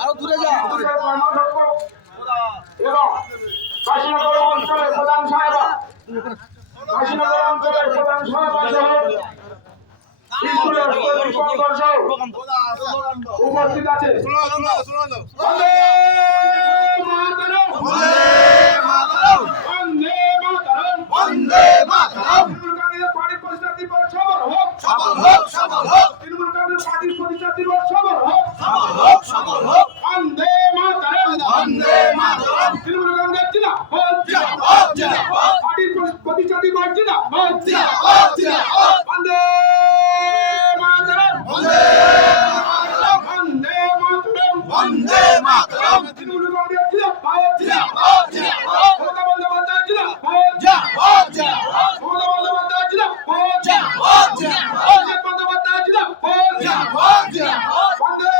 আরো দূরে যা এবং কাশীনগর অঞ্চলের প্রধান সাহেবা কাশীনগর অঞ্চলের প্রধান সাহেবা উপস্থিত আছে। বন্দে মাতরম, বন্দে মাতরম, বন্দে মাতরম। তৃণমূল কংগ্রেস পার্টির প্রতিষ্ঠা দিবস সফল হোক, সফল হোক, সফল হোক। তৃণমূল কংগ্রেস পার্টির প্রতিষ্ঠা দিবস সফল হোক, সফল হোক, সফল হোক। বন্দে মাতরম, বন্দে মাতরম। তৃণমূল কংগ্রেস জিন্দাবাদ, জিন্দাবাদ, জিন্দাবাদ। পার্টির প্রতিষ্ঠা দিবস জিন্দাবাদ, জিন্দাবাদ, জিন্দাবাদ। বন্দে মাতরম, বন্দে মাতরম। বন্দে মাতরম, বন্দে মাতরম। তৃণমূল কংগ্রেস জিন্দাবাদ, জিন্দাবাদ, জিন্দাবাদ। মমতা বন্দ্যোপাধ্যায় জিন্দাবাদ, জিন্দাবাদ, জিন্দাবাদ। মমতা বন্দ্যোপাধ্যায় জিন্দাবাদ, জিন্দাবাদ, জিন্দাবাদ। অভিষেক বন্দ্যোপাধ্যায় জিন্দাবাদ, জিন্দাবাদ, জিন্দাবাদ। বন্দে